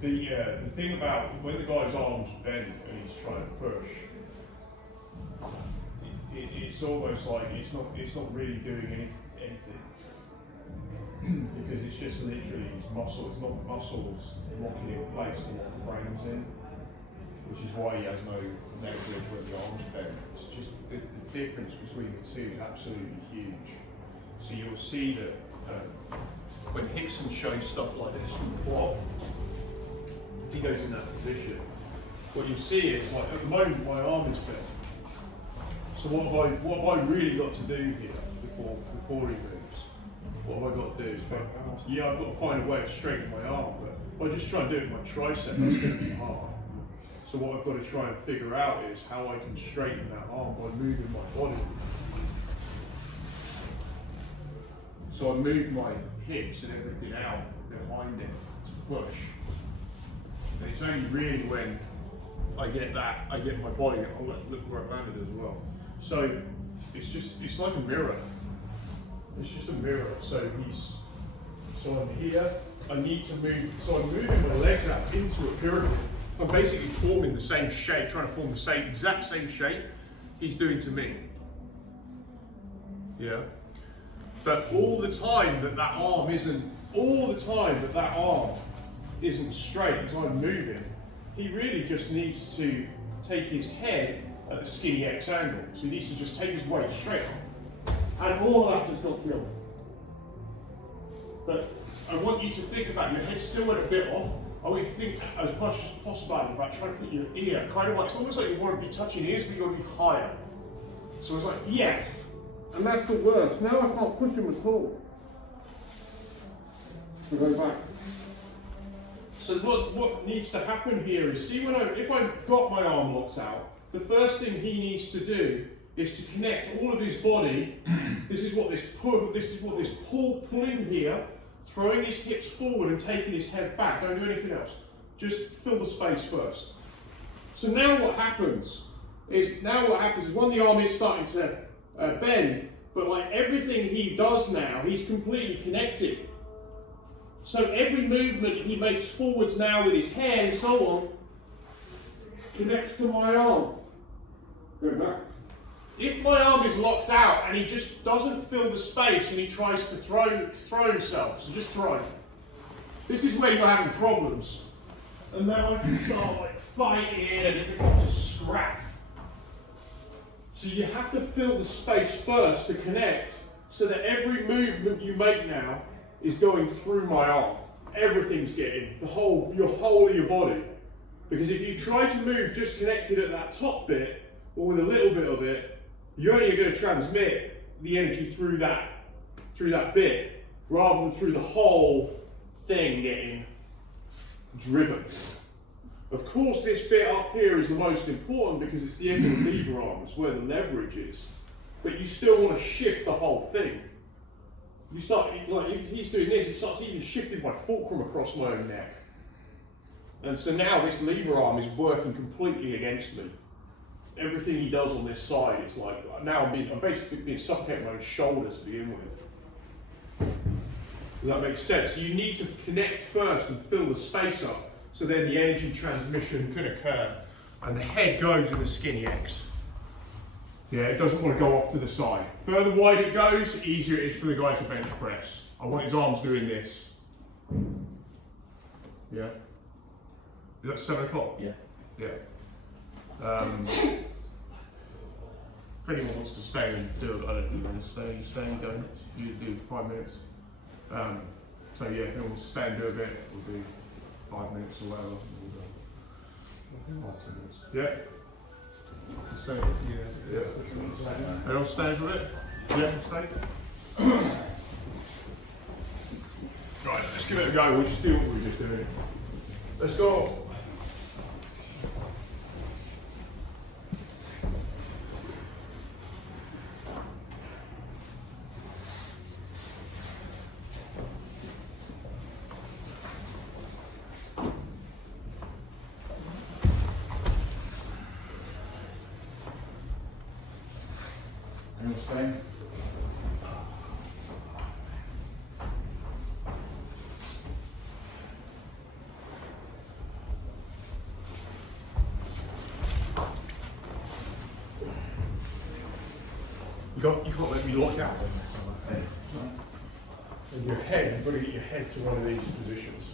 The thing about when the guy's arms bent and he's trying to push, it's almost like it's not really doing anything because it's just literally his muscle. It's not the muscles locking in place to lock the frames in, which is why he has no leverage when the arms bent. It's just the difference between the two is absolutely huge. So you'll see that when Hickson shows stuff like this from the block, he goes in that position. What you see is, like, at the moment my arm is bent. So what have I really got to do here before he moves? What have I got to do? Yeah, I've got to find a way to straighten my arm, but if I just try and do it with my tricep, that's going to be hard. So what I've got to try and figure out is how I can straighten that arm by moving my body. So I move my hips and everything out behind it to push. And it's only really when I get my body, I'll look where I landed as well. So it's like a mirror. It's just a mirror. So I'm here, I need to move, so I'm moving my legs out into a pyramid. I'm basically forming the same shape, trying to form the exact same shape he's doing to me. Yeah. But all the time that arm isn't straight as I'm moving, he really just needs to take his head at the skinny X angle. So he needs to just take his weight straight. And all of that does not kill. But I want you to think about your head still went a bit off. I want you to think as much as possible about trying to put your ear, kind of like, it's almost like you want to be touching ears, but you want to be higher. So it's like, yes. And that's the worst. Now I can't push him at all. So go back. So what needs to happen here is, see, if I've got my arm locked out, the first thing he needs to do is to connect all of his body. This is what this pulling here, throwing his hips forward and taking his head back. Don't do anything else. Just fill the space first. So now what happens is when the arm is starting to bend, but like everything he does now, he's completely connected. So every movement he makes forwards now with his head and so on connects to my arm. Go back. If my arm is locked out and he just doesn't fill the space and he tries to throw himself, so just throw. This is where you're having problems. And now I can start like fighting and it becomes a scrap. So you have to fill the space first to connect so that every movement you make now is going through my arm. Everything's getting, your whole of your body. Because if you try to move just connected at that top bit, or with a little bit of it, you're only going to transmit the energy through that bit, rather than through the whole thing getting driven. Of course, this bit up here is the most important because it's the end of the lever arm, it's where the leverage is. But you still want to shift the whole thing. You start, like if he's doing this, it starts even shifting my fulcrum across my own neck. And so now this lever arm is working completely against me. Everything he does on this side, it's like, now I'm basically being suffocated by my own shoulders to begin with. Does that make sense? So you need to connect first and fill the space up, so then the energy transmission can occur, and the head goes in the skinny X. Yeah, it doesn't want to go off to the side. Further wide it goes, easier it is for the guy to bench press. I want his arms doing this. Yeah? Is that 7 o'clock? Yeah. Yeah. If anyone wants to stay and do it, I don't know, stay, don't. You do 5 minutes. So yeah, if anyone wants to stay and do a bit, we'll do 5 minutes or whatever. We'll do 5 minutes. Yeah? Stay? Yeah. Anyone stay for a bit? Yeah, stay? Right, let's give it a go. We'll just do what we were just doing. Let's go. Spain. You can't let me lock out. With your head, you've got to get your head to one of these positions.